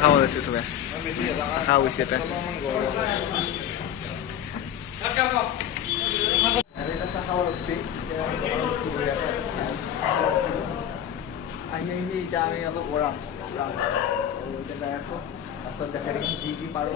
খাওয়া যাচ্ছে সবাই খাওয়া হয়েছে এটা ini kami untuk orang atau dari gigi paru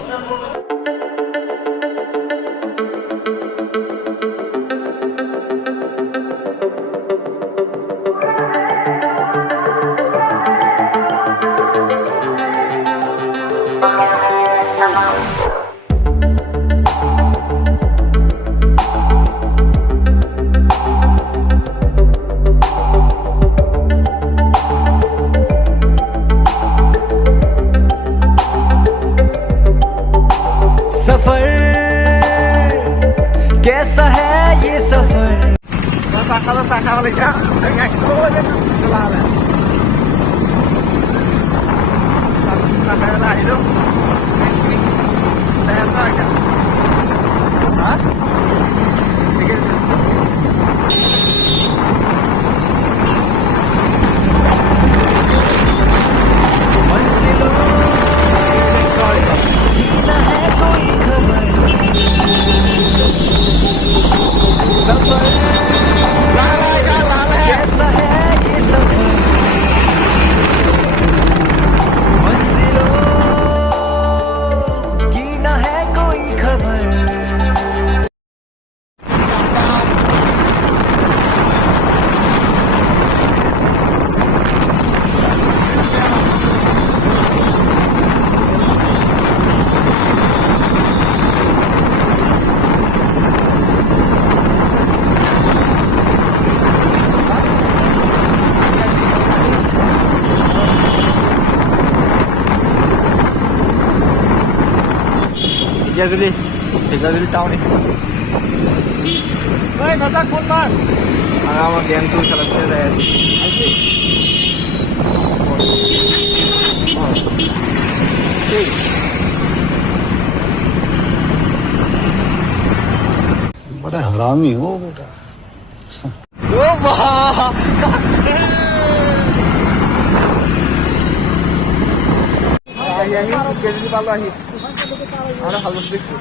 कैसा है ये सफर साखा वाले क्या चला रहा है साखा वाला है जो ऐसा क्या हाँ ठीक है Gazuli tahu nih. Baik, masak pun bang. Agak game tuh salah satu saya sih. Oke. बड़ा हरामी हो बेटा ओ वाह ini Gazuli Ballahi ada halus dikit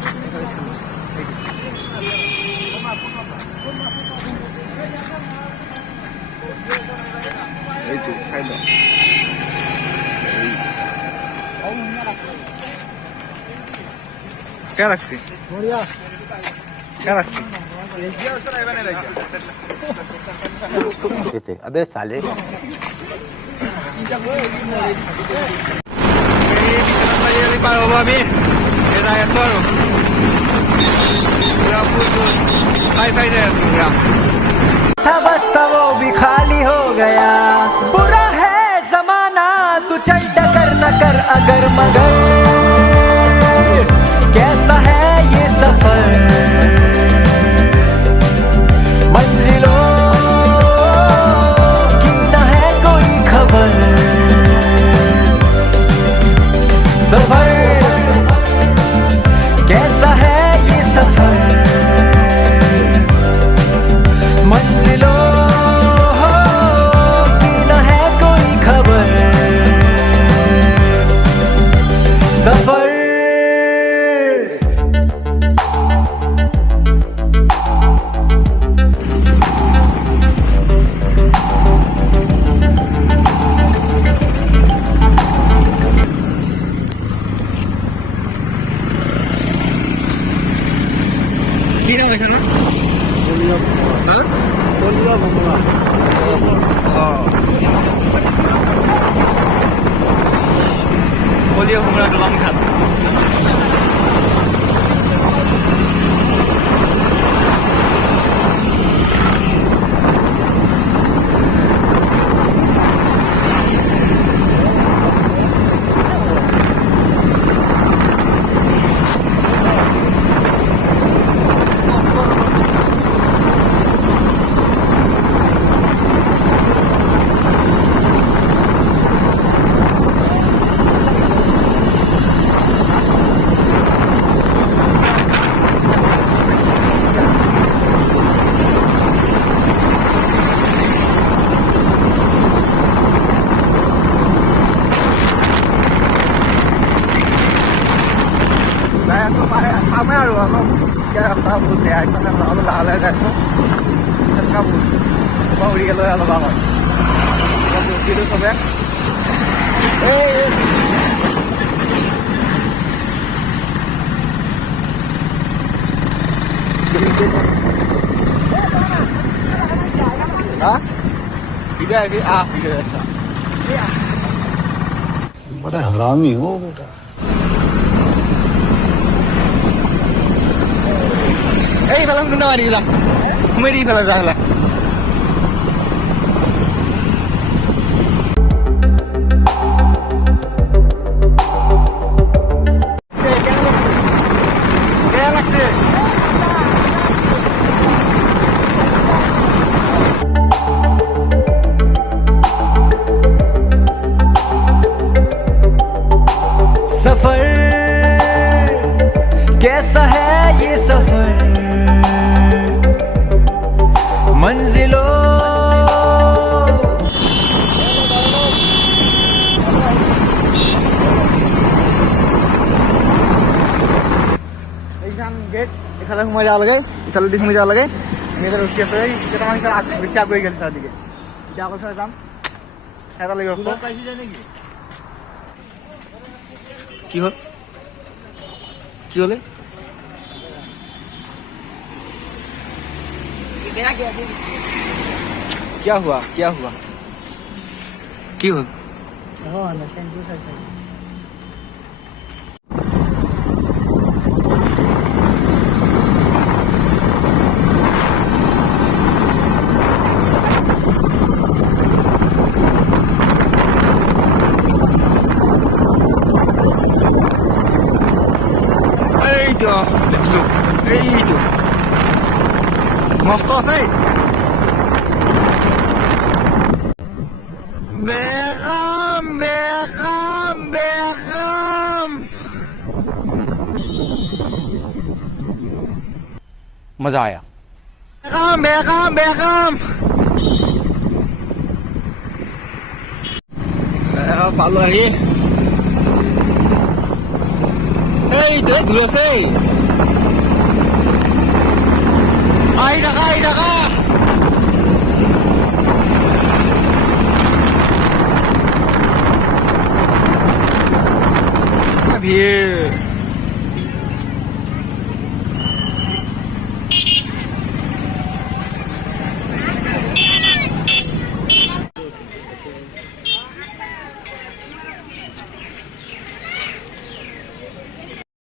itu saya Galaxy Galaxy अबे साले saya lipat kami raya solo पूरा पुरुष हाई जैसे पूरा था बस था वो भी खाली हो गया बुरा है जमाना तू चल डगर न कर अगर मगर कैसा है ये सफर मंजिलों की न है कोई खबर सफर कैसा है ये सफर मंजिलों की न है कोई खबर सफर Boleh humrah dalam kan? যামেই আৰু অলপ এতিয়া ৰাস্তা বহুত বেয়া সেইকাৰণে অলপ লাহে লাহে যাইছোঁ চেষ্টা বহুত উৰি গ'লে অলপ ভাল হয় দিলোঁ চবে बड़ा हरामी हो बेटा এইফালে কোনটা মাৰি দিলা সোমাই দি ইফালে যা হ'লে सफर कैसा है ये सफर मंजिलों এইখান গেট এখানে সোমাই যাব লাগে ইফালে দি সোমাই যাব লাগে এনেকৈ ৰখি আছে কেইটামান ইফালে বেছি আগুৱাই গ'ল তাৰ দিকে এতিয়া আকৌ যাম এটা লাগিব কি হ'ল কি হ'লে क्या हुआ কি হ'ল এইটো মস্ত আছে বেগম मजा आया বেগম পালো আহি এইটো দূৰ আছে আহি থাকা ভিৰ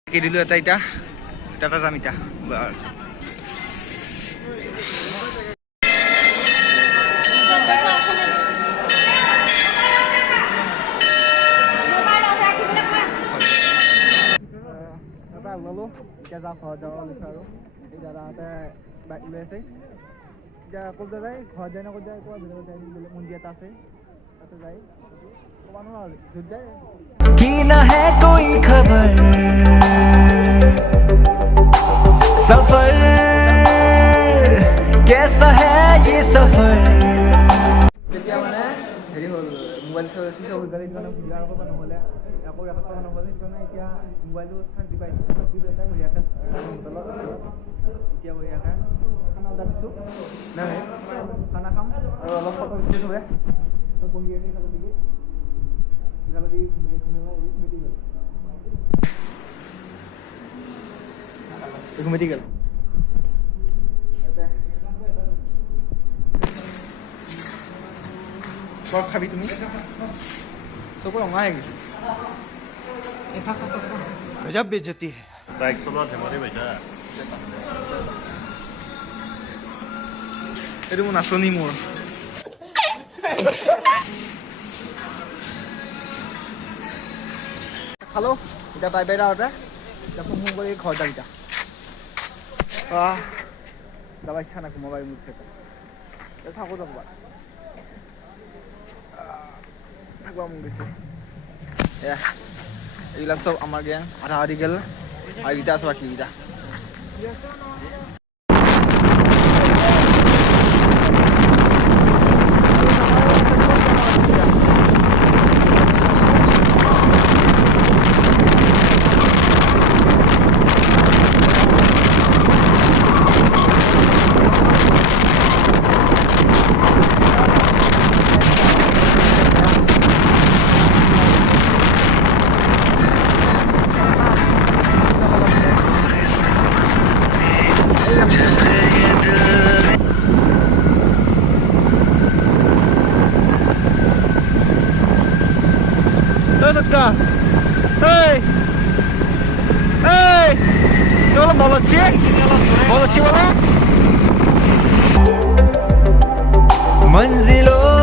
দিলো এটা এতিয়া যাম এতিয়া ওলালো এতিয়া যাওঁ ঘৰত যাব লৈছোঁ আৰু এই দাদাহঁতে বাইক লৈ আছে এতিয়া ক'ত যায় ঘৰত যায় না ক'ত যায় ক'ৰবাত বেলেগত যায় বেলেগ মন্দিৰ এটা আছে তাতে যায় ক'বা নোৱাৰো আৰু য'ত যায় की न है कोई खबर सफर कैसा है ये सफर তেতিয়া মানে হেৰি হ'ল মোবাইল চুইচ অফ হৈ গ'ল সেইকাৰণে ভিডিঅ' কৰিব নহ'লে আকৌ ৰেকৰ্ড কৰা নহ'ল সেইকাৰণে এতিয়া মোবাইলটো চাৰ্জ দি পাইছোঁ চাৰ্জ দি পেলাই বঢ়িয়াকৈ হোটেলত এতিয়া বঢ়িয়াকৈ খানা অৰ্ডাৰ দিছোঁ নাই খানা খাম আৰু অলপ ফটো উঠিছোঁ চবে চব বহি আছে ইফালে দিকে ইফালে দি ঘুমি গ'ল বৰ খাবি তুমি চকু ৰঙা হৈ গৈছে गजब बेइज्जती है বাইক চলোৱা ধেমালি পাইছা এইটো মোৰ নাচনি মোৰ খালো এতিয়া বাই বাই যাওঁতে এতিয়া ফোন ফোন কৰি ঘৰত যাম এতিয়া যাব ইচ্ছা নাই মোবাইল মোৰ এতিয়া থাকো যাব থাকবা মন গৈছে এয়া এইবিলাক চব আমাৰ গেং আধা আধি গেল আৰু ইটা আছে বাকী ইটা বন্ধুৰা এই এই চলো বলছি বলো मंजिलों